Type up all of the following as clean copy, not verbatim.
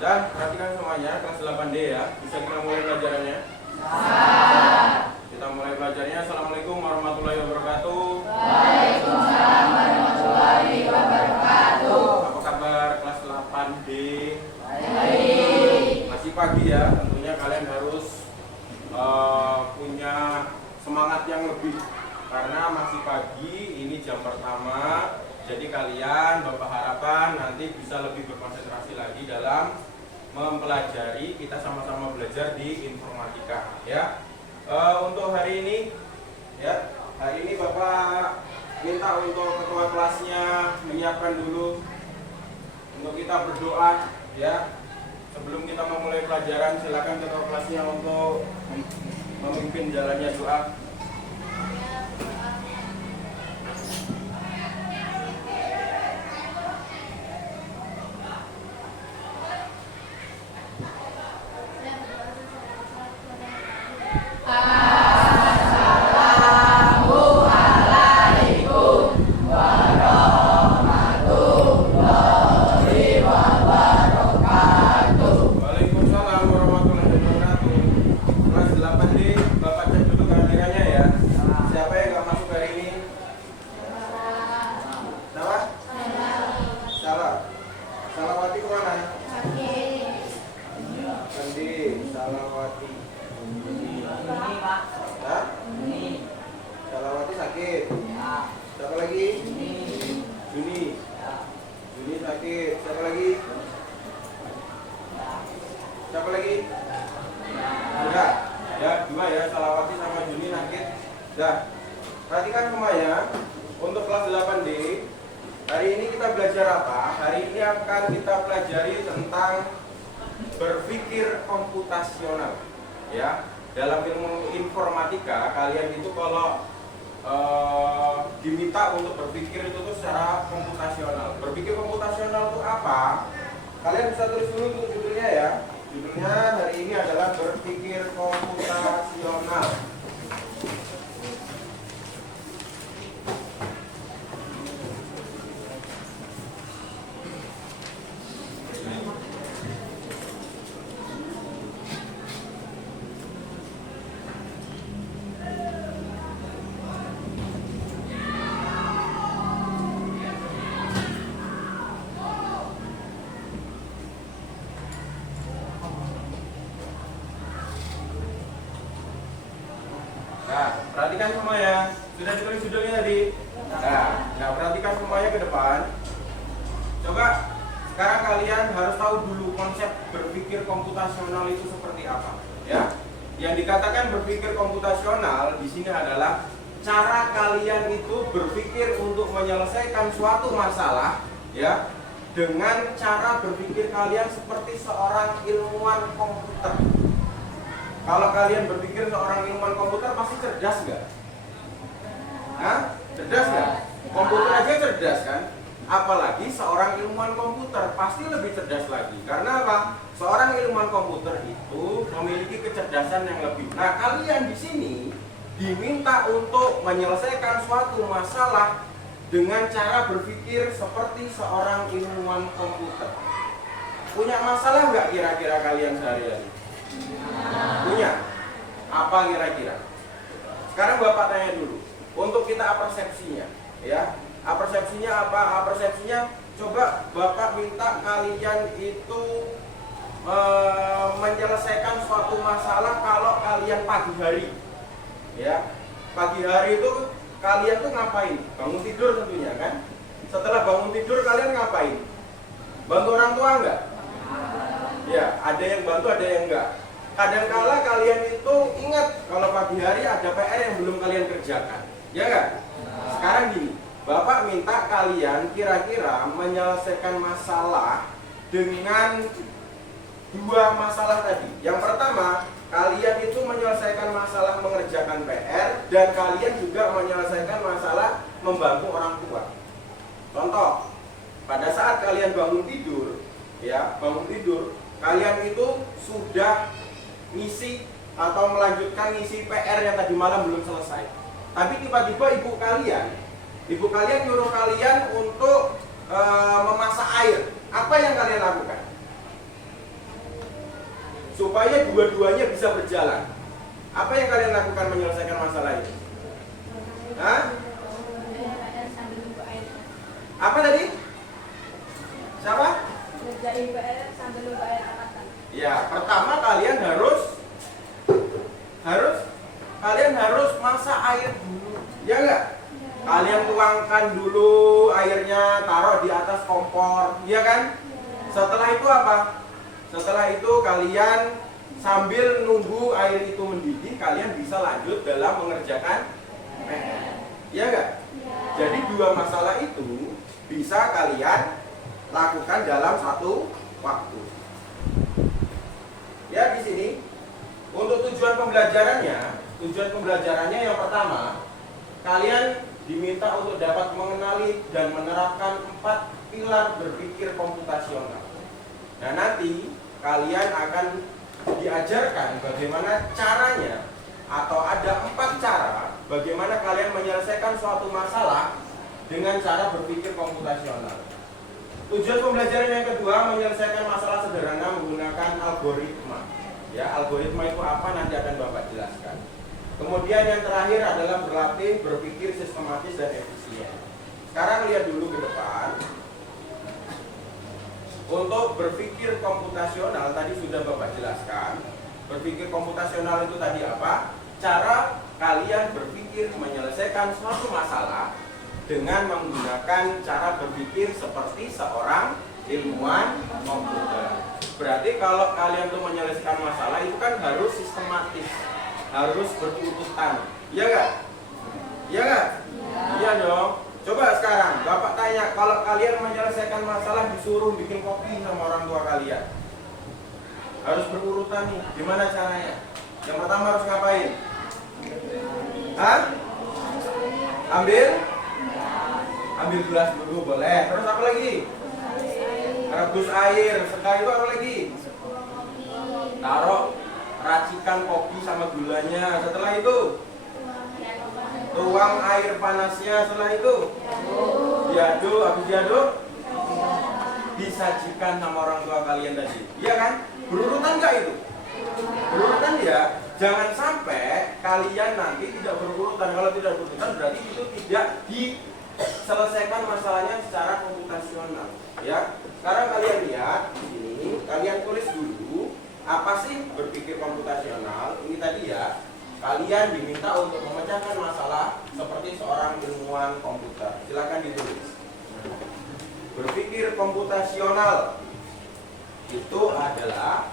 Dan perhatikan semuanya, kelas 8D ya. Bisa kita mulai pelajarannya? Kita mulai pelajarannya. Assalamualaikum warahmatullahi wabarakatuh. Waalaikumsalam warahmatullahi wabarakatuh. Apa kabar kelas 8D? Baik. Masih pagi ya, tentunya kalian harus punya semangat yang lebih karena masih pagi, ini jam pertama. Jadi kalian Bapak harapkan nanti bisa lebih berkonsentrasi lagi dalam mempelajari, kita sama-sama belajar di informatika ya. Untuk hari ini ya, hari ini Bapak minta untuk ketua kelasnya menyiapkan dulu untuk kita berdoa ya. Sebelum kita memulai pelajaran, silakan ketua kelasnya untuk memimpin jalannya doa. Salawati sakit. Siapa lagi? Juni. Juni sakit. Siapa lagi? Siapa lagi? Enggak. Ya, dua ya, Salawati sama Juni sakit. Dah. Perhatikan semuanya. Untuk kelas 8D, hari ini kita belajar apa? Hari ini akan kita pelajari tentang berpikir komputasional. Ya. Dalam ilmu informatika, kalian itu kalau diminta untuk berpikir itu tuh secara komputasional. Berpikir komputasional itu apa? Kalian bisa tulis dulu untuk judulnya ya. Judulnya hari ini adalah berpikir komputasional. Nah, perhatikan semuanya. Sudah ditulis judulnya tadi? Nah, perhatikan semuanya ke depan. Coba sekarang kalian harus tahu dulu konsep berpikir komputasional itu seperti apa, ya. Yang dikatakan berpikir komputasional di sini adalah cara kalian itu berpikir untuk menyelesaikan suatu masalah, ya, dengan cara berpikir kalian seperti seorang ilmuwan komputer. Kalau kalian berpikir seorang ilmuwan komputer pasti cerdas nggak? Hah? Cerdas nggak? Komputer aja cerdas kan? Apalagi seorang ilmuwan komputer pasti lebih cerdas lagi. Karena apa? Seorang ilmuwan komputer itu memiliki kecerdasan yang lebih. Nah, kalian di sini diminta untuk menyelesaikan suatu masalah dengan cara berpikir seperti seorang ilmuwan komputer. Punya masalah nggak kira-kira kalian sehari-hari? Punya. Apa kira-kira? Sekarang Bapak tanya dulu. Untuk kita apersepsinya, ya. Apersepsinya apa? Apersepsinya coba Bapak minta kalian itu menyelesaikan suatu masalah kalau kalian pagi hari. Ya. Pagi hari itu kalian tuh ngapain? Bangun tidur tentunya kan? Setelah bangun tidur kalian ngapain? Bantu orang tua enggak? Ya, ada yang bantu, ada yang enggak. Kadangkala kalian itu ingat kalau pagi hari ada PR yang belum kalian kerjakan, ya enggak? Sekarang gini, Bapak minta kalian kira-kira menyelesaikan masalah dengan dua masalah tadi. Yang pertama, kalian itu menyelesaikan masalah mengerjakan PR dan kalian juga menyelesaikan masalah membantu orang tua. Contoh, pada saat kalian bangun tidur, ya, bangun tidur, kalian itu sudah ngisi atau melanjutkan ngisi PR yang tadi malam belum selesai. Tapi tiba-tiba ibu kalian nyuruh kalian untuk memasak air. Apa yang kalian lakukan? supaya dua-duanya bisa berjalan. Apa yang kalian lakukan menyelesaikan masalah ini? Hah? Apa tadi? Siapa? Ngerjain PR sambil lupa air angkatan. Ya, pertama kalian harus masak air dulu. Ya enggak? Kalian tuangkan dulu airnya, taruh di atas kompor, ya kan? Setelah itu apa? Setelah itu kalian sambil nunggu air itu mendidih, kalian bisa lanjut dalam mengerjakan PR. Ya enggak? Jadi dua masalah itu bisa kalian lakukan dalam satu waktu. Ya, di sini untuk tujuan pembelajarannya yang pertama, kalian diminta untuk dapat mengenali dan menerapkan 4 pilar berpikir komputasional. Nah, nanti kalian akan diajarkan bagaimana caranya, atau ada 4 cara bagaimana kalian menyelesaikan suatu masalah dengan cara berpikir komputasional. Tujuan pembelajaran yang kedua, menyelesaikan masalah sederhana menggunakan algoritma. Ya, algoritma itu apa nanti akan Bapak jelaskan. Kemudian yang terakhir adalah berlatih berpikir sistematis dan efisien. Sekarang lihat dulu ke depan. Untuk berpikir komputasional tadi sudah Bapak jelaskan. Berpikir komputasional itu tadi apa? Cara kalian berpikir menyelesaikan suatu masalah dengan menggunakan cara berpikir seperti seorang ilmuwan komputer. Berarti kalau kalian tuh menyelesaikan masalah itu kan harus sistematis, harus berurutan. Iya nggak? Iya nggak? Iya dong. Coba sekarang Bapak tanya, kalau kalian menyelesaikan masalah disuruh bikin kopi sama orang tua kalian, harus berurutan nih. Gimana caranya? Yang pertama harus ngapain? Hah? Ambil gelas dulu boleh. Terus apa lagi? Rebus air. Setelah itu apa lagi? Taruh racikan kopi sama gulanya. Setelah itu tuang air panasnya. Setelah itu diaduk. Habis diaduk disajikan sama orang tua kalian tadi. Iya kan? Berurutan nggak itu? Berurutan ya. Jangan sampai kalian nanti tidak berurutan. Kalau tidak berurutan berarti itu tidak diselesaikan masalahnya secara komputasional. Ya. Sekarang kalian lihat di sini, kalian tulis dulu apa sih berpikir komputasional. Ini tadi ya. Kalian diminta untuk memecahkan masalah seperti seorang ilmuwan komputer. Silakan ditulis. Berpikir komputasional itu adalah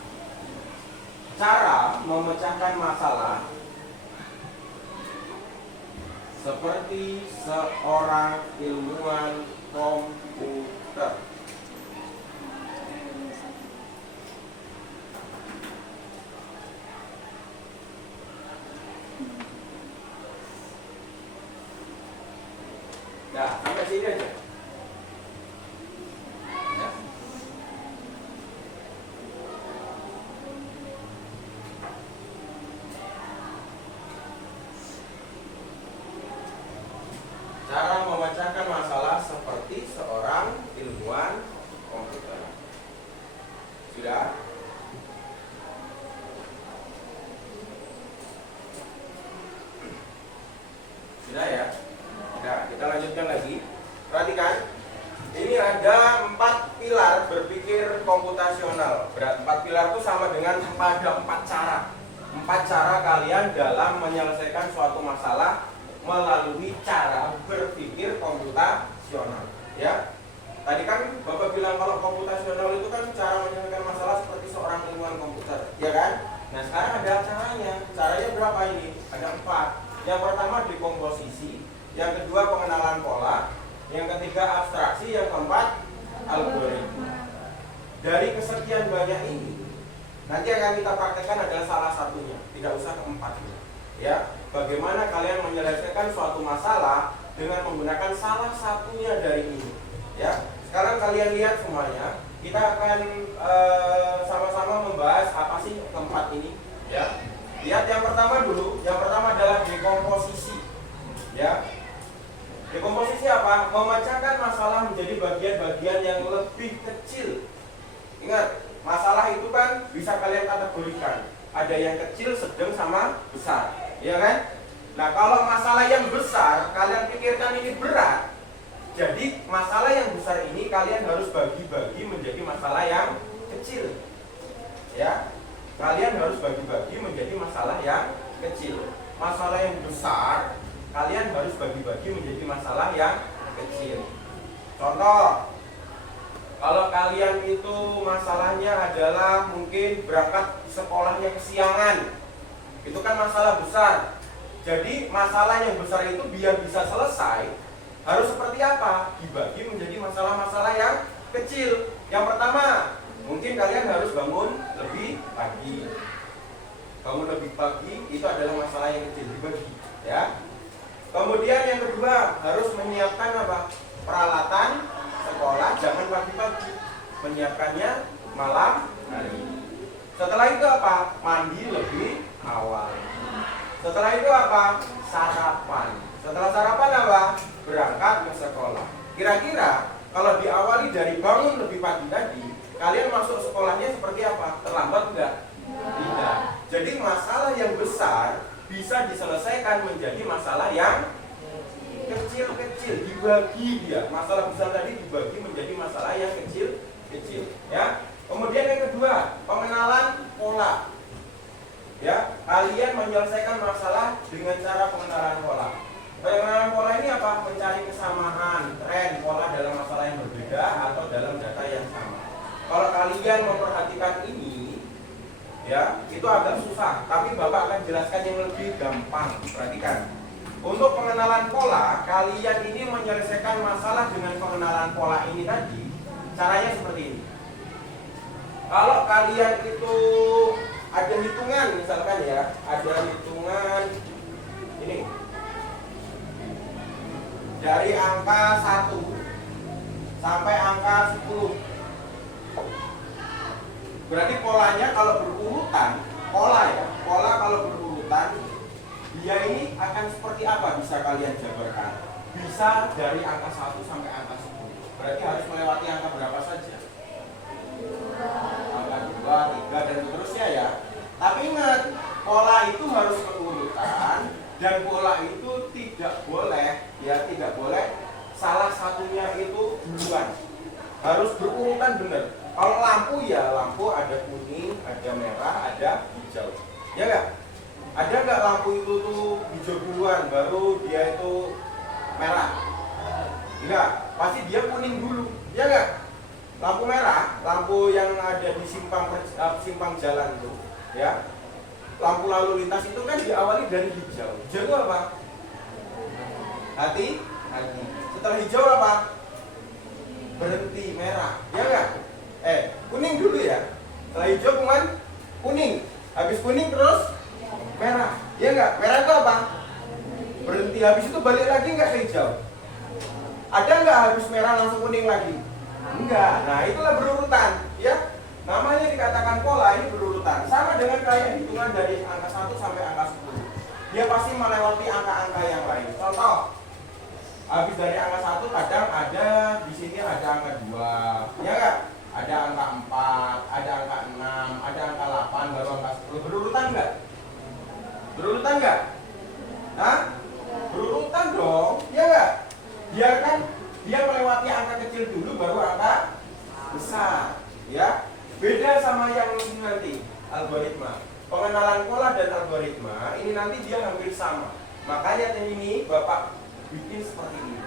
cara memecahkan masalah seperti seorang ilmuwan komputer. Nah, sampai sini aja. Ya. Cara memecahkan masalah seperti seorang ilmuwan komputer. Sudah? Sudah ya? Nah, kita lanjutkan lagi. Perhatikan. Ini ada 4 pilar berpikir komputasional. 4 pilar itu sama dengan ada 4 cara. 4 cara kalian dalam menyelesaikan suatu masalah melalui cara berpikir komputasional. Ya. Tadi kan Bapak bilang kalau komputasional itu kan cara menyelesaikan masalah seperti seorang ilmuwan komputer, ya kan? Nah, sekarang ada caranya. Caranya berapa ini? Ada 4. Yang pertama dekomposisi, yang kedua pengenalan pola, yang ketiga abstraksi, yang keempat algoritma. Dari kesekian banyak ini, nanti akan kita praktekkan adalah salah satunya, tidak usah keempatnya. Ya, bagaimana kalian menyelesaikan suatu masalah dengan menggunakan salah satunya dari ini. Ya, sekarang kalian lihat semuanya, kita akan sama-sama membahas apa sih keempat ini. Ya, lihat yang pertama dulu. Yang pertama adalah dekomposisi. Ya. Dekomposisi apa? Memecahkan masalah menjadi bagian-bagian yang lebih kecil. Ingat, masalah itu kan bisa bisa kalian kategorikan. Ada yang kecil, sedang, sama besar, ya kan? Nah, kalau masalah yang besar kalian pikirkan ini berat, jadi masalah yang besar ini kalian harus bagi-bagi menjadi masalah yang kecil. Ya, kalian harus bagi-bagi menjadi masalah yang kecil. Masalah yang besar kalian harus bagi-bagi menjadi masalah yang kecil. Contoh, kalau kalian itu masalahnya adalah mungkin berangkat sekolahnya kesiangan, itu kan masalah besar. Jadi masalah yang besar itu biar bisa selesai harus seperti apa? Dibagi menjadi masalah-masalah yang kecil. Yang pertama, mungkin kalian harus bangun lebih pagi. Bangun lebih pagi itu adalah masalah yang kecil, dibagi, ya. Kemudian yang kedua, harus menyiapkan apa? Peralatan sekolah, jangan pagi-pagi. Menyiapkannya malam hari. Setelah itu apa? Mandi lebih awal. Setelah itu apa? Sarapan. Setelah sarapan apa? Berangkat ke sekolah. Kira-kira kalau diawali dari bangun lebih pagi tadi, kalian masuk sekolahnya seperti apa? Terlambat enggak? Tidak. Jadi masalah yang besar bisa diselesaikan menjadi masalah yang kecil-kecil, dibagi dia. Masalah besar tadi dibagi menjadi masalah yang kecil-kecil, ya. Kemudian yang kedua, pengenalan pola. Ya, kalian menyelesaikan masalah dengan cara pengenalan pola. Pengenalan pola ini apa? Mencari kesamaan, tren, pola dalam masalah yang berbeda atau dalam data yang sama. Kalau kalian memperhatikan ini, ya, itu agak susah, tapi Bapak akan jelaskan yang lebih gampang. Perhatikan. Untuk pengenalan pola, kalian ini menyelesaikan masalah dengan pengenalan pola ini tadi. Caranya seperti ini. Kalau kalian itu ada hitungan, misalkan ya, ada hitungan ini dari angka 1 sampai angka 10. Berarti polanya kalau berurutan, pola kalau berurutan, dia ini akan seperti apa bisa kalian jabarkan? Bisa dari angka 1 sampai angka 10. Berarti harus melewati angka berapa saja? Angka 2, 3, dan seterusnya ya. Tapi ingat, pola itu harus berurutan dan pola itu tidak boleh salah satunya itu duluan. Harus berurutan benar. Kalau lampu ya lampu ada kuning, ada merah, ada hijau. Ya enggak? Ada nggak lampu itu tuh hijau duluan baru dia itu merah? Enggak, pasti dia kuning dulu. Ya enggak? Lampu merah, lampu yang ada di simpang jalan itu, ya. Lampu lalu lintas itu kan diawali dari hijau. Hijau itu apa? Hati. Setelah hijau apa? Berhenti, merah. Ya enggak? Kuning dulu ya. Setelah hijau kemudian kuning. Habis kuning terus merah. Ya enggak? Merah itu apa? Berhenti. Habis itu balik lagi enggak ke hijau? Ada enggak habis merah langsung kuning lagi? Enggak. Nah, itulah berurutan, ya. Namanya dikatakan pola, ini berurutan. Sama dengan kayak hitungan dari angka 1 sampai angka 10. Dia pasti melewati angka-angka yang lain. Contoh, habis dari angka 1 kadang ada di sini ada angka 2. Ya enggak? Ada angka 4, ada angka 6, ada angka 8, baru angka 10. Berurutan enggak? Berurutan enggak? Hah? Berurutan dong, ya enggak? Dia melewati angka kecil dulu baru angka besar, ya. Beda sama yang ini nanti, algoritma. Pengenalan pola dan algoritma ini nanti dia hampir sama. Makanya ini Bapak bikin seperti ini,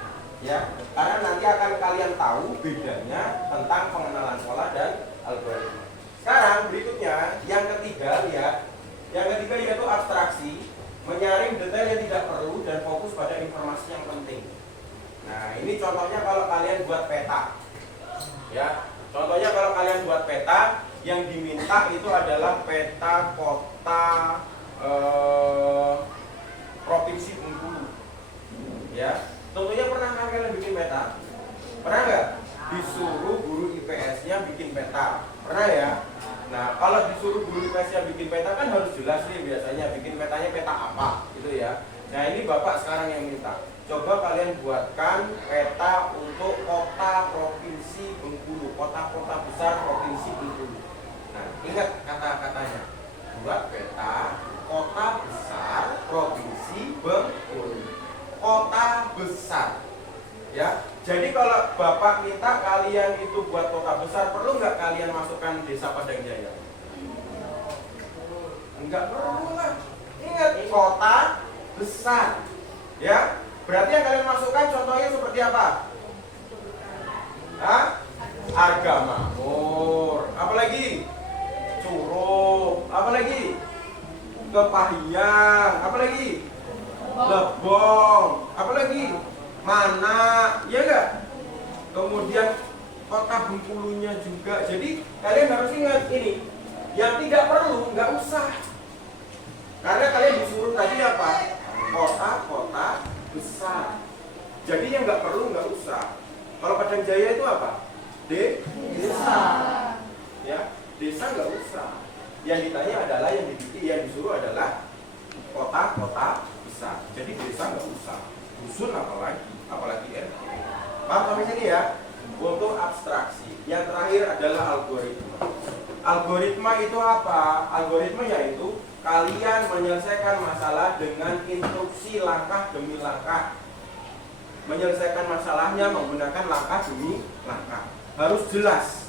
ya. Karena nanti akan kalian tahu bedanya tentang pengenalan pola dan algoritma. Sekarang berikutnya yang ketiga, lihat. Yang ketiga yaitu abstraksi, menyaring detail yang tidak perlu dan fokus pada informasi yang penting. Nah, ini contohnya kalau kalian buat peta, ya. Contohnya kalau kalian buat peta, yang diminta itu adalah peta kota provinsi Bengkulu, ya. Tentunya pernah kan kalian bikin peta? Pernah nggak? Disuruh guru IPS-nya bikin peta, pernah ya? Nah, kalau disuruh guru IPS-nya bikin peta kan harus jelas nih biasanya bikin petanya peta apa, gitu ya. Nah, ini Bapak sekarang yang minta. Coba kalian buatkan peta untuk kota provinsi Bengkulu, kota-kota besar provinsi Bengkulu. Nah, Ingat kata-katanya. Buat peta kota besar provinsi Bengkulu. Kota besar. Ya. Jadi kalau Bapak minta kalian itu buat kota besar, perlu nggak kalian masukkan Desa Padang Jaya? Enggak perlu lah. Ingat kota besar. Ya. Berarti yang kalian masukkan contohnya seperti apa? Hah? Harga Makmur. Apalagi? Curug. Apalagi? Kepahyang. Apalagi? Lebong. Apalagi? Mana? Ya enggak? Kemudian kota Bengkulunya juga. Jadi kalian harus ingat ini. Yang tidak perlu nggak usah. Karena kalian disuruh tadi apa? Kota-kota besar. Jadi yang nggak perlu nggak usah. Kalau Padang Jaya itu apa? Desa. Ya, desa nggak usah. Yang ditanya adalah yang disuruh adalah kota-kota besar. Jadi desa nggak usah. Dusun apalagi RT. Paham sampai sini ya? Untuk abstraksi. Yang terakhir adalah algoritma. Algoritma itu apa? Algoritma yaitu kalian menyelesaikan masalah dengan instruksi langkah demi langkah. Menyelesaikan masalahnya menggunakan langkah demi langkah. Harus jelas.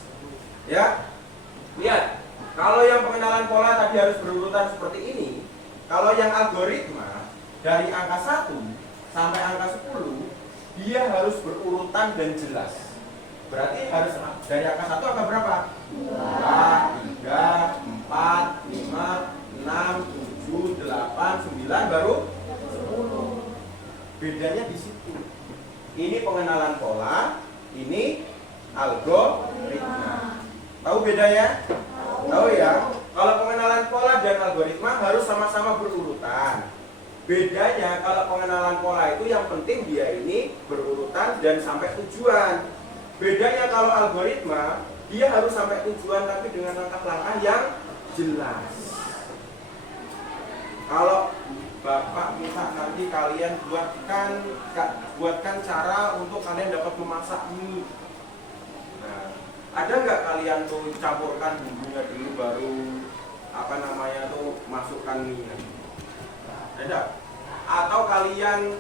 Ya. Lihat, kalau yang pengenalan pola tadi harus berurutan seperti ini. Kalau yang algoritma dari angka 1 sampai angka 10, dia harus berurutan dan jelas. Berarti harus dari angka 1 angka berapa? 2, 3, 4, 5, 6, 7, 8, 9, baru 10. Bedanya di situ. Ini pengenalan pola, ini algoritma. Tahu bedanya? Tahu ya? Kalau pengenalan pola dan algoritma harus sama-sama berurutan. Bedanya kalau pengenalan pola itu yang penting dia ini berurutan dan sampai tujuan. Bedanya kalau algoritma, dia harus sampai tujuan tapi dengan langkah-langkah yang jelas. Kalau Bapak minta nanti kalian buatkan cara untuk kalian dapat memasak mie. Nah, ada nggak kalian tuh campurkan bumbunya dulu baru masukkan mie-nya? Ada? Atau kalian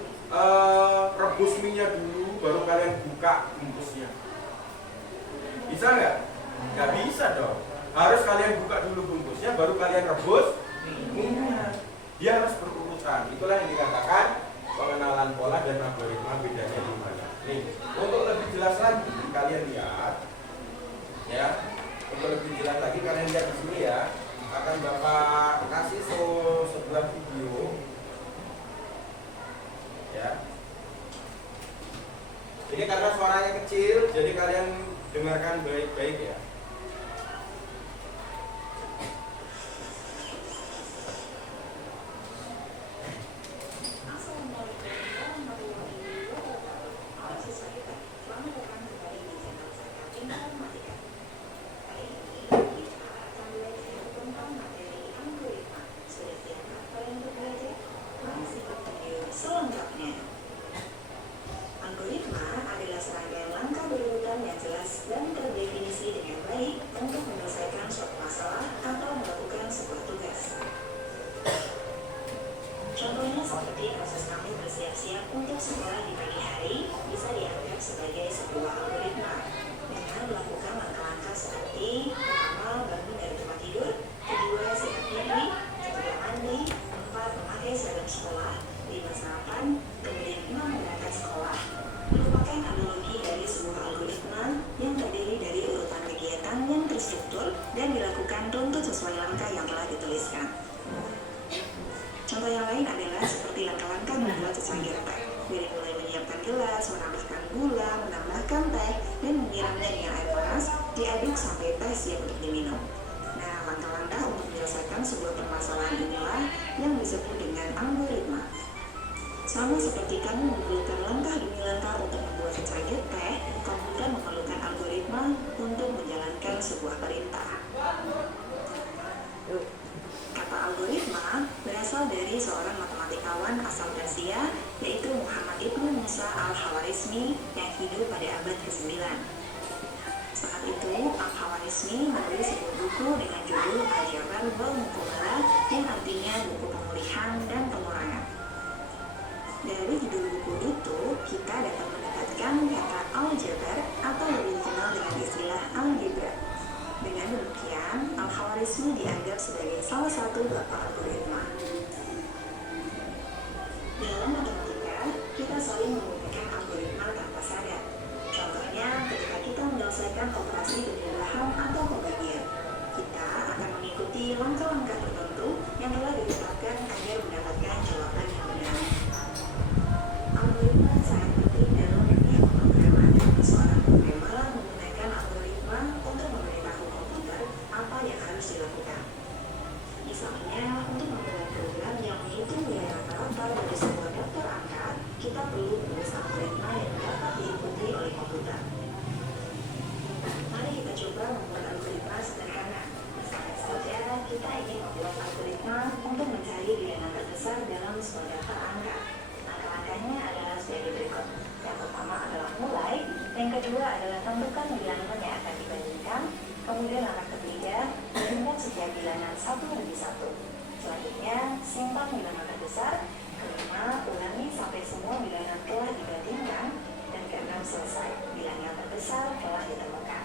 rebus mie-nya dulu baru kalian buka bungkusnya? Bisa nggak? Nggak bisa dong. Harus kalian buka dulu bungkusnya baru kalian rebus mie-nya. Dia harus berurutan. Itulah yang dikatakan pengenalan pola dan algoritma, bedanya di mana. Nih, untuk lebih jelas lagi kalian lihat, ya. Untuk lebih jelas lagi kalian lihat di sini ya. Akan Bapak kasih sebuah video, ya. Ini karena suaranya kecil, jadi kalian dengarkan baik-baik ya. Contoh yang lain adalah seperti langkah-langkah membuat secangkir teh, dari mulai menyiapkan gelas, menambahkan gula, menambahkan teh, dan menyiramnya dengan air panas, diaduk sampai teh siap untuk diminum. Nah, langkah-langkah untuk menyelesaikan sebuah permasalahan inilah yang disebut dengan algoritma. Sama seperti kamu memerlukan langkah demi langkah untuk membuat secangkir teh, kamu juga memerlukan algoritma untuk menjalankan sebuah perintah. Kata algoritma berasal dari seorang matematikawan asal Persia, yaitu Muhammad Ibnu Musa al-Khawarizmi yang hidup pada abad ke-9. Saat itu, al-Khawarizmi menulis sebuah buku dengan judul verbal mukomala yang artinya buku pemulihan dan pengurangan. Dari judul buku itu, kita dapat mendapatkan kata aljabar atau lebih dikenal dengan istilah algebra. Dengan demikian, Al-Khawarizmi dianggap sebagai salah satu bapak algoritma. Dalam matematika, kita sering menggunakan algoritma tanpa sadar. Contohnya, ketika kita menyelesaikan operasi penjumlahan atau pembagian, kita akan mengikuti langkah-langkah tertentu yang telah ditetapkan agar mendapatkan jawaban yang benar. Algoritma sangat penting dalam dunia pemrograman. Seorang programmer menggunakan algoritma untuk memberitahu komputer apa yang harus dilakukan. Misalnya, untuk membuat program yang menghitung nilai rata-rata dari sebuah daftar angka, kita perlu menulis algoritma yang dapat diikuti oleh komputer. Mari kita coba membuat algoritma sederhana. Misalnya saja, kita ingin membuat algoritma untuk mencari bilangan terbesar dalam sebuah daftar angka. Langkah-langkahnya adalah sebagai berikut. Yang pertama adalah mulai, yang kedua adalah tentukan bilangan yang akan dibandingkan, kemudian langkah ketiga, bandingkan setiap bilangan 1/1. Selanjutnya, simpan bilangan terbesar, kelima, ulangi sampai semua bilangan telah dibandingkan, dan keenam selesai, bilangan terbesar telah ditemukan.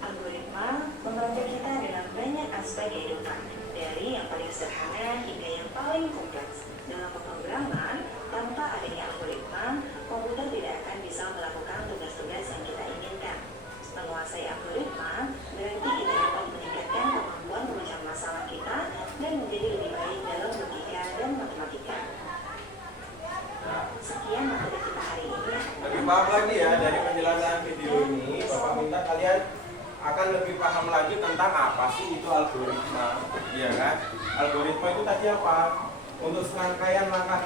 Algoritma membantu kita dalam banyak aspek kehidupan, dari yang paling sederhana hingga yang paling kompleks. Dalam pemrograman, tanpa adanya algoritma, komputer tidak akan bisa melakukan tugas-tugas yang kita inginkan. Menguasai algoritma berarti kita dapat meningkatkan kemampuan memecah masalah kita dan menjadi lebih baik dalam logika dan matematika. Sekian materi kita hari ini. Lebih paham lagi ya dari penjelasan video ini, Bapak minta kalian akan lebih paham lagi tentang apa sih itu algoritma, ya kan? Algoritma itu tadi apa? Untuk serangkaian langkah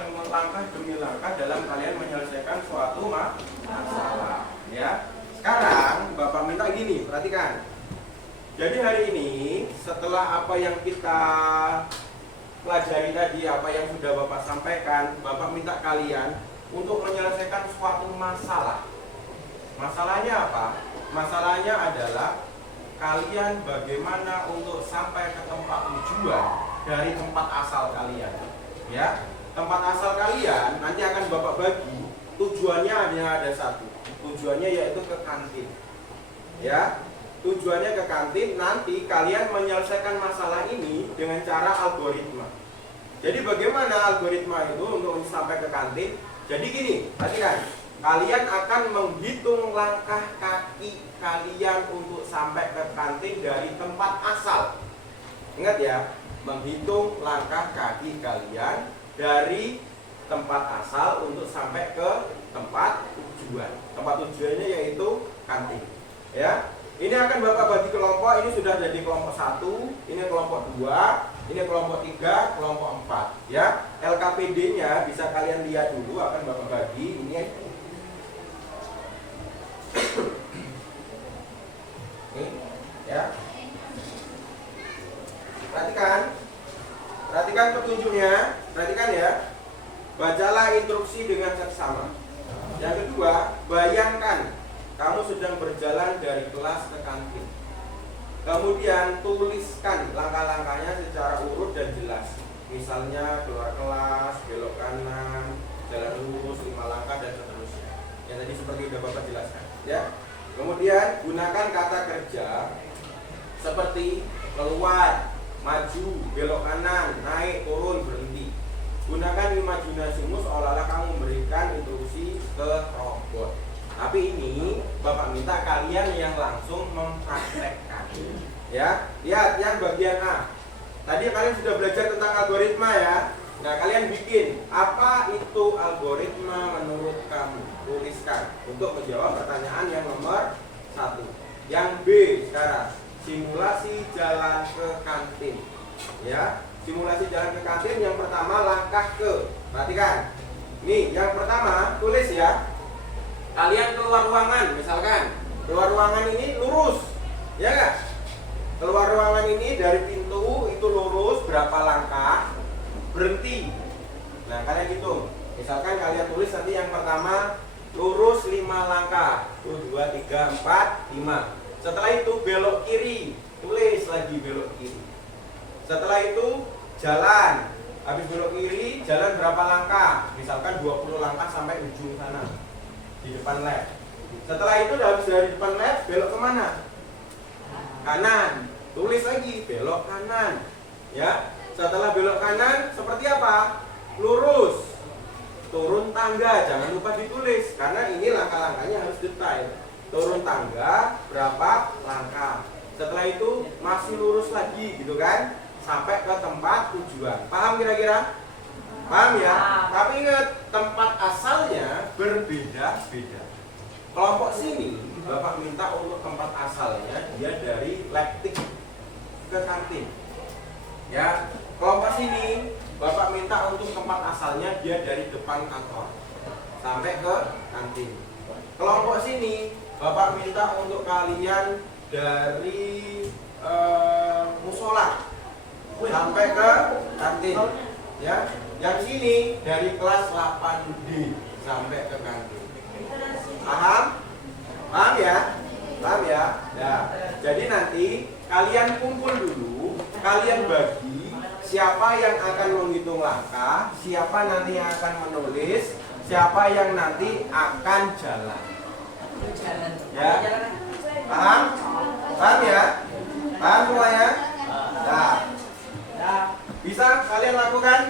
demi langkah dalam kalian menyelesaikan suatu masalah, ya. Sekarang Bapak minta gini, perhatikan. Jadi hari ini setelah apa yang kita pelajari tadi, apa yang sudah Bapak sampaikan, Bapak minta kalian untuk menyelesaikan suatu masalah. Masalahnya apa? Masalahnya adalah kalian bagaimana untuk sampai ke tempat tujuan dari tempat asal kalian. Ya, tempat asal kalian nanti akan Bapak bagi. Tujuannya hanya ada satu. Tujuannya yaitu ke kantin. Ya, tujuannya ke kantin. Nanti kalian menyelesaikan masalah ini dengan cara algoritma. Jadi bagaimana algoritma itu untuk sampai ke kantin? Jadi gini, perhatikan. Kalian akan menghitung langkah kaki kalian untuk sampai ke kantin dari tempat asal. Ingat ya, menghitung langkah kaki kalian dari tempat asal untuk sampai ke tempat tujuan. Tempat tujuannya yaitu kantin. Ya, ini akan Bapak bagi kelompok. Ini sudah jadi kelompok 1, ini kelompok 2, ini kelompok 3, kelompok 4. Ya, LKPD-nya bisa kalian lihat dulu, akan Bapak bagi. Ini ya. Perhatikan petunjuknya, perhatikan ya. Bacalah instruksi dengan seksama. Yang kedua, bayangkan kamu sedang berjalan dari kelas ke kantin. Kemudian tuliskan langkah-langkahnya secara urut dan jelas. Misalnya keluar kelas, belok kanan, jalan lurus 5 langkah dan seterusnya. Yang tadi seperti sudah Bapak jelaskan, ya. Kemudian gunakan kata kerja seperti keluar, maju, belok kanan, naik, turun, berhenti. Gunakan imajinasimu seolah-olah kamu memberikan instruksi ke robot. Tapi ini Bapak minta kalian yang langsung mempraktekkan. Ya, lihat yang bagian A. Tadi kalian sudah belajar tentang algoritma ya. Nah, kalian bikin apa itu algoritma menurut kamu? Tuliskan untuk menjawab pertanyaan yang nomor 1. Yang B sekarang, simulasi jalan ke kantin. Ya, simulasi jalan ke kantin yang pertama langkah ke. Perhatikan. Nih, yang pertama tulis ya. Kalian keluar ruangan, misalkan. Keluar ruangan ini lurus. Ya enggak? Keluar ruangan ini dari pintu itu lurus berapa langkah? Berhenti. Nah, kalian hitung. Misalkan kalian tulis nanti yang pertama lurus 5 langkah. 1, 2, 3, 4, 5. Setelah itu belok kiri tulis lagi belok kiri. Setelah itu jalan, habis belok kiri jalan berapa langkah, misalkan 20 langkah sampai ujung sana di depan lab. Setelah itu habis dari depan lab belok kemana? Kanan, tulis lagi belok kanan ya. Setelah belok kanan seperti apa? Lurus, turun tangga, jangan lupa ditulis karena ini langkah-langkahnya harus detail. Turun tangga berapa langkah, setelah itu masih lurus lagi gitu kan sampai ke tempat tujuan. Paham kira-kira? Paham ya? Tapi ingat, tempat asalnya berbeda-beda. Kelompok sini Bapak minta untuk tempat asalnya dia dari Lektik ke kantin ya. Kelompok sini Bapak minta untuk tempat asalnya dia dari depan kantor sampai ke kantin. Kelompok sini Bapak minta untuk kalian dari musola sampai ke kantin ya. Yang sini dari kelas 8D sampai ke kantin. Paham? Paham ya? Paham ya? Nah, jadi nanti kalian kumpul dulu, kalian bagi siapa yang akan menghitung langkah, siapa nanti yang akan menulis, siapa yang nanti akan jalan. Ya? Paham? Paham ya? Paham semuanya? Nah, bisa kalian lakukan?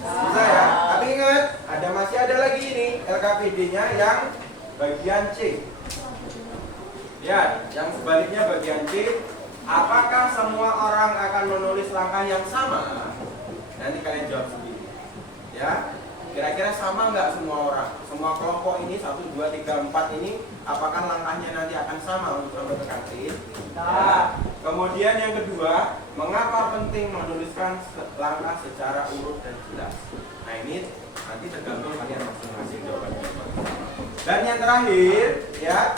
Bisa ya? Tapi ingat, masih ada lagi ini LKPD-nya yang bagian C. Ya, yang sebaliknya bagian C. Apakah semua orang akan menulis langkah yang sama? Nanti kalian jawab sendiri. Ya, kira-kira sama nggak semua orang? Semua kelompok ini 1, 2, 3, 4 ini, apakah langkahnya nanti akan sama untuk sampai ke kantin? Ya. Kemudian yang kedua, mengapa penting menuliskan langkah secara urut dan jelas? Nah ini nanti tergantung kalian masing-masing jawabannya. Dan yang terakhir, ya,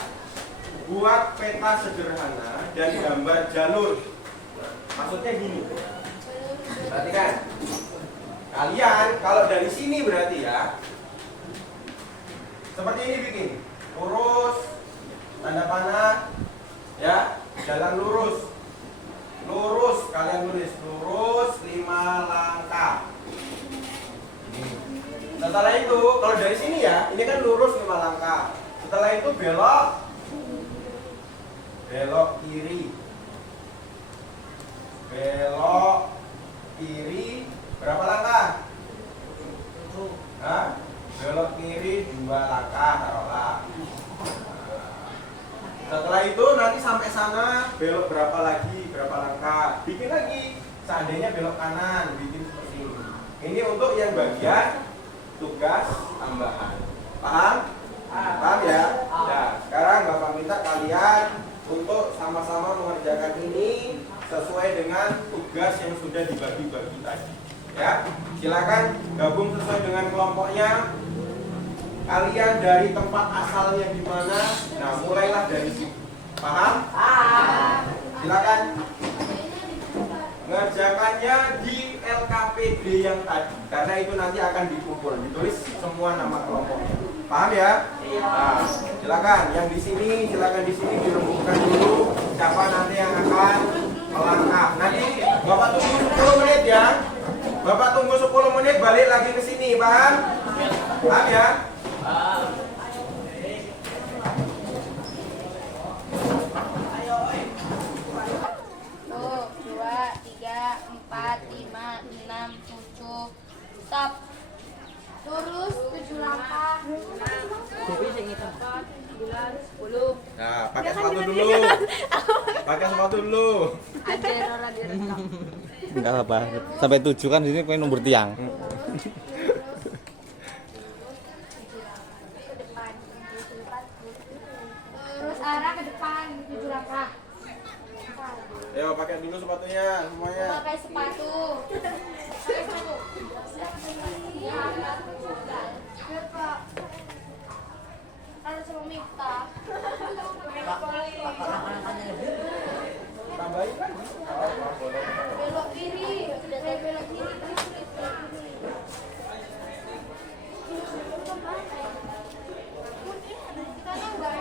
buat peta sederhana dan gambar jalur. Maksudnya gini, perhatikan. Kalian kalau dari sini berarti ya, seperti ini bikin, lurus, tanda panah, ya, jalan lurus, lurus. Kalian tulis lurus 5 langkah. Setelah itu, kalau dari sini ya, ini kan lurus 5 langkah. Setelah itu belok kiri, belok kiri berapa langkah? Hah? Belok kiri 2 langkah taruhlah. Setelah itu nanti sampai sana belok berapa lagi? Berapa langkah? Bikin lagi. Seandainya belok kanan, bikin seperti ini. Ini untuk yang bagian tugas tambahan. Paham? Paham ya? Nah, sekarang Bapak minta kalian untuk sama-sama mengerjakan ini sesuai dengan tugas yang sudah dibagi-bagi tadi. Ya, silakan gabung sesuai dengan kelompoknya. Kalian dari tempat asalnya di mana? Nah, mulailah dari situ. Paham? Silakan mengerjakannya di LKPD yang tadi, karena itu nanti akan dikumpul, ditulis semua nama kelompoknya. Paham ya? Nah, silakan yang di sini, silakan di sini dirembukkan dulu siapa nanti yang akan melangkah. Nanti Bapak tunggu 10 menit ya. Bapak tunggu 10 menit balik lagi ke sini, paham? Paham ya? Stop. Lurus 7 langkah. 9, 10. Nah, pakai sepatu dulu. Pakai sepatu dulu. Ada Rora direkam. Enggak apa, sampai 7 kan sini pengen nomor tiang. Terus arah ke depan 7 langkah. Ayo pakai dulu sepatunya semuanya. Pakai sepatu. Pakai sepatu. Harus sama Miftah. Tambahin kan? Belok kiri. Belok kiri. Kita enggak.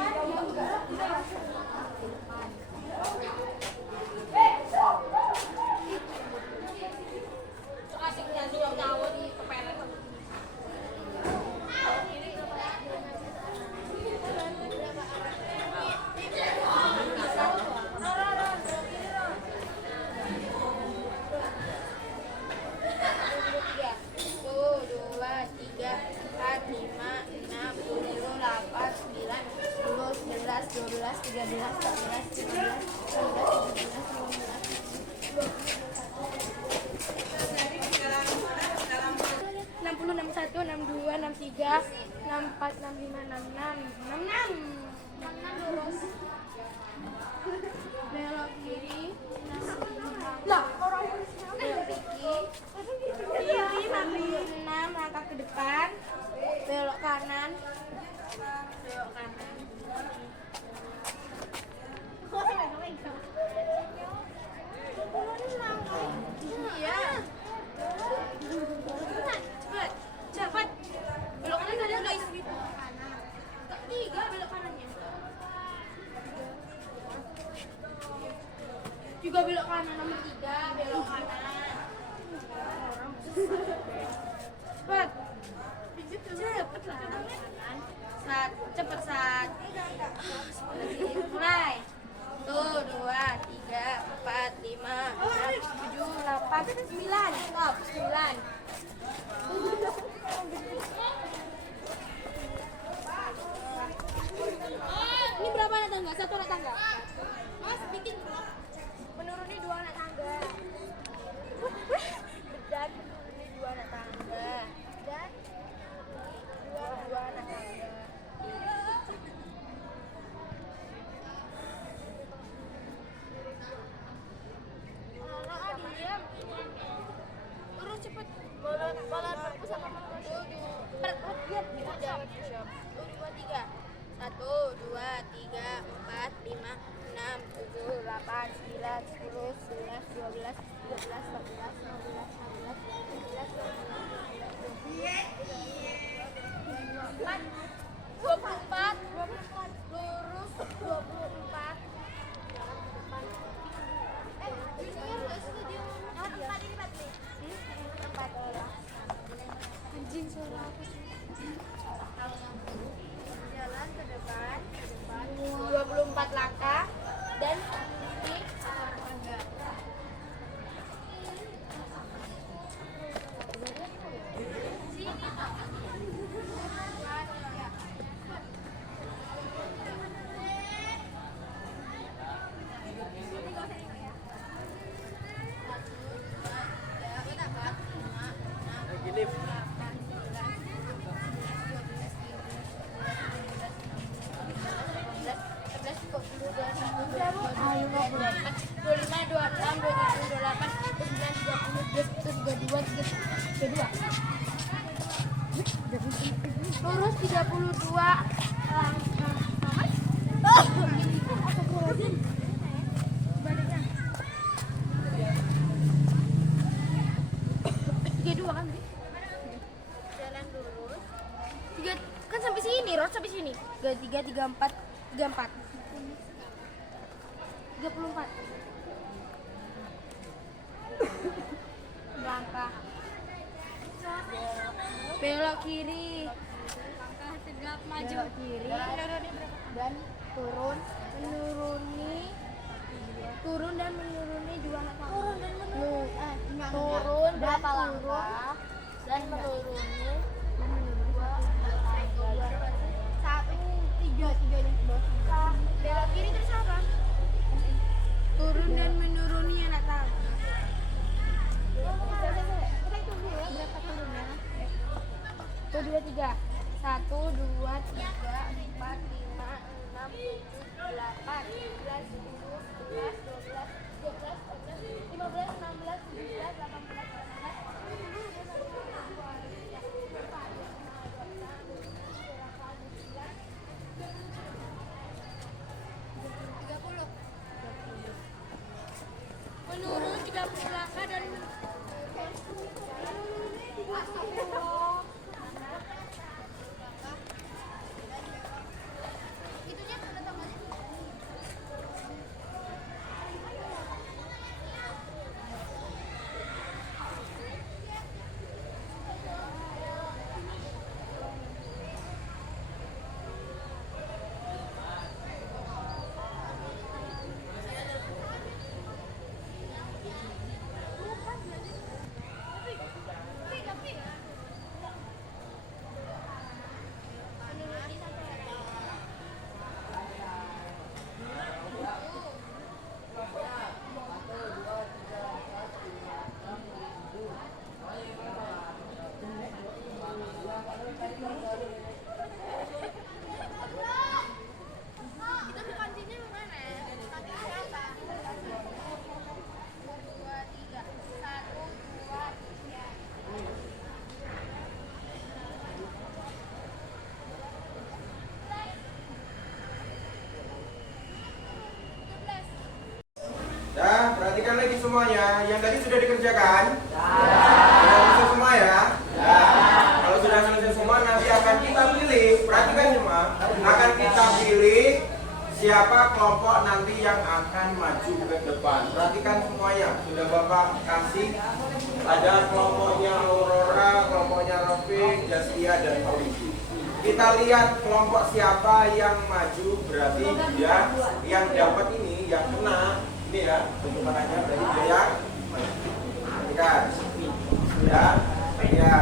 kanan nomor 3, belok kanan. Cepet. Cepet lah. Cepet Sat. Mulai. 1, 2, 3, 4, 5, 6, 7, 8, 9. Stop, 9. Ini berapa anak tangga? 1 anak tangga. Mas, bikin blok. Menuruni 2 anak tangga. Dan menuruni 2 anak tangga. Dan 2 anak tangga. Diam. Turun cepet. Bola perpu sama mama. Diam. 2, 3. 1, 2, 3, 4, 5, 6, 7, 8, 9, 10, 11, 12, 13, 14, 15, 16, 17, 24, lurus 24. Anjing suara apa sih? Jalan ke depan 24 langkah dan ini tangga. Lurus 32 langkah. Jalan lurus. 3 kan sampai sini, Rod sampai sini. 33, 34, 34. 34. Langkah. Belok kiri. Langkah tegap maju. Belok kiri. Dan turun, turun dan menuruni 2 langkah. Turun berapa langkah dan menuruni 3 yang ke bawah. Belok kiri terus apa? Turun dan menuruni anak tangga. Kita hitung dulu ya berapa turunnya. 1, 2, 3. 1, 2, 3, 4, 5, 6, 7, 8, 9, 10, 11, 12, 13, 14, 15, 16, 17, 18, 30. Menurun 30 langkah dan itunya tanda tangannya. Kita di kantinnya mana? Kantinnya apa? 2, 3. 1, 2, 3. Dah, perhatikan lagi semuanya. Yang tadi sudah dikerjakan? Sudah selesai semua ya? Kalau sudah selesai semua, nanti akan kita pilih. Perhatikan cuma, akan kita pilih siapa kelompok nanti yang akan maju ke depan. Perhatikan semuanya, sudah Bapak kasih. Ada kelompoknya Aurora, kelompoknya Rafiq, Jastia, dan Polisi. Kita lihat kelompok siapa yang maju, berarti dia yang dapat ini, yang kena. Ini ya, bentukannya dari dia yang maju. Perhatikan. Ya, ya.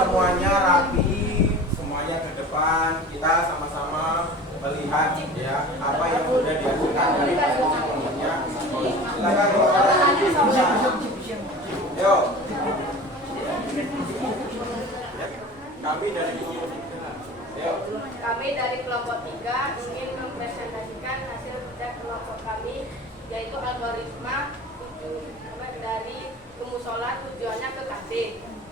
Semuanya rapi, semuanya ke depan. Kita sama-sama melihat ya apa yang sudah dihasilkan dari semuanya. Silakan. Yo. Kami dari kelompok 3. Yo. Kami dari kelompok 3 ingin mempresentasikan hasil kerja kelompok kami, yaitu algoritma dari musola tujuannya ke kantin.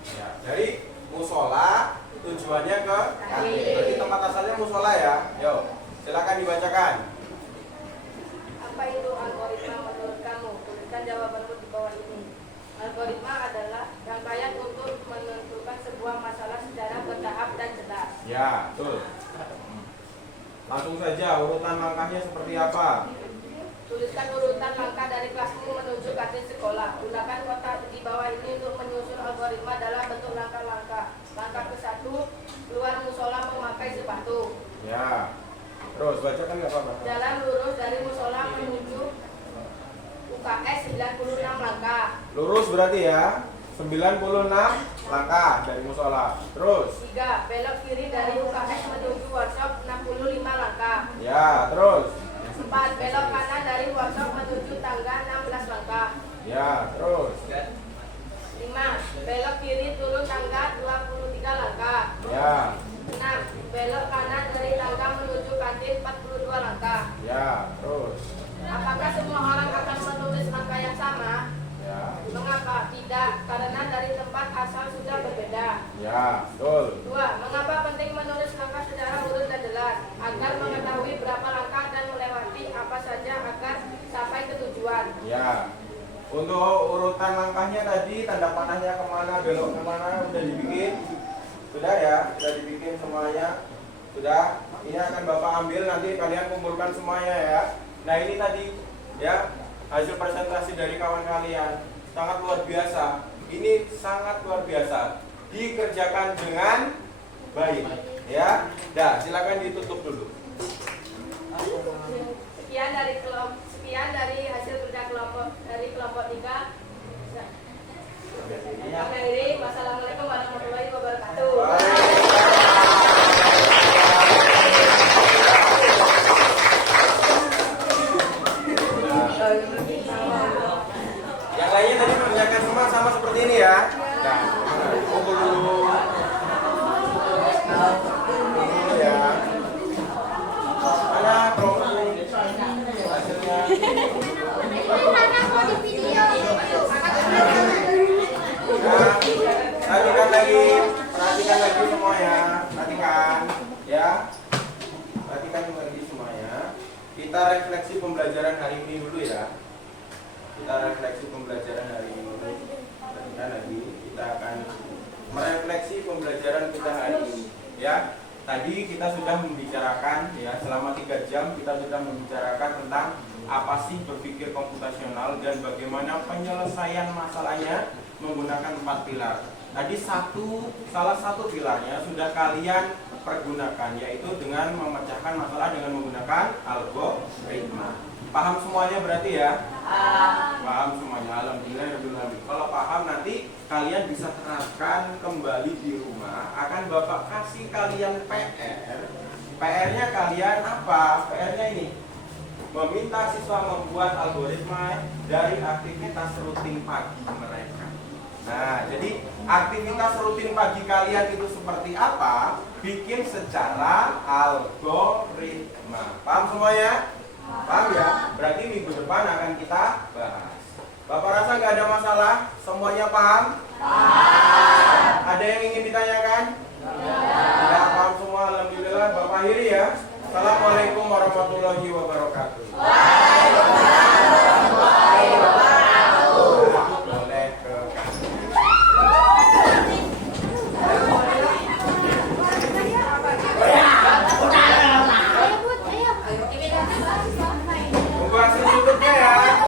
Ya, dari musola tujuannya ke kantin. Berarti tempat asalnya musola ya. Yo, silakan dibacakan. Apa itu algoritma menurut kamu? Tuliskan jawabanmu di bawah ini. Algoritma adalah rangkaian untuk menentukan sebuah masalah secara bertahap dan jelas. Ya, betul. Langsung saja urutan langkahnya seperti apa? Tuliskan urutan langkah dari kelasmu menuju kantin sekolah. Gunakan kotak di bawah ini untuk menyusun algoritma dalam bentuk langkah-langkah. Langkah ke-1, keluar musola memakai sepatu. Ya. Terus bacakan nggak apa-apa. Jalan lurus dari musola menuju UKS 96 langkah. Lurus berarti ya. 96 langkah dari musola. Terus. 3, belok kiri dari UKS menuju workshop 65 langkah. Ya, terus. 4, belok kanan dari workshop menuju tangga 16 langkah. Ya, terus. 5, belok kiri turun tangga 23 langkah. Ya. 6, belok kanan dari tangga menuju kantin 42 langkah. Ya, terus. Apakah semua orang akan menulis angka yang sama? Ya. Mengapa? Tidak, karena dari tempat asal sudah berbeda. Ya, betul. 2, mengapa penting menulis langkah secara urut dan jelas? Agar mengetahui berapa langkah dan melewati apa saja agar sampai ke tujuan. Ya. Untuk urutan langkahnya tadi, tanda panahnya kemana, belok kemana, udah dibikin? Sudah ya, sudah dibikin semuanya. Sudah. Ini akan Bapak ambil, nanti kalian kumpulkan semuanya ya. Nah ini tadi ya hasil presentasi dari kawan kalian sangat luar biasa. Ini sangat luar biasa. Dikerjakan dengan baik ya. Dah, silakan ditutup dulu. Sekian dari hasil kerja kelompok dari kelompok 3. Kami akhiri. Wassalamualaikum warahmatullahi wabarakatuh. Yang lainnya tadi mengerjakan semua sama seperti ini ya. Nah, kumpul dulu. Dulu ya. Mana kelompok hasilnya? Nah, perhatikan lagi semuanya. Perhatikan ya. Perhatikan lagi semuanya. Kita refleksi pembelajaran hari ini dulu ya. Kita refleksi pembelajaran hari ini. Perhatikan lagi, kita akan merefleksi pembelajaran kita hari ini ya. Tadi kita sudah membicarakan ya, selama 3 jam kita sudah membicarakan tentang apa sih berpikir komputasional dan bagaimana penyelesaian masalahnya menggunakan 4 pilar. Tadi salah satu pilarnya sudah kalian pergunakan, yaitu dengan memecahkan masalah dengan menggunakan algoritma. Paham semuanya berarti ya? Paham semuanya, alhamdulillah. Kalau paham nanti kalian bisa terapkan kembali di rumah. Akan Bapak kasih kalian PR. PR-nya kalian apa? PR-nya ini meminta siswa membuat algoritma dari aktivitas rutin pagi mereka. Nah, jadi aktivitas rutin pagi kalian itu seperti apa? Bikin secara algoritma. Paham semuanya? Paham ya? Berarti minggu depan akan kita bahas. Bapak rasa nggak ada masalah? Semuanya paham? Paham. Ada yang ingin ditanyakan? Ya, paham semua. Alhamdulillah. Bapak akhiri ya. Assalamualaikum warahmatullahi wabarakatuh.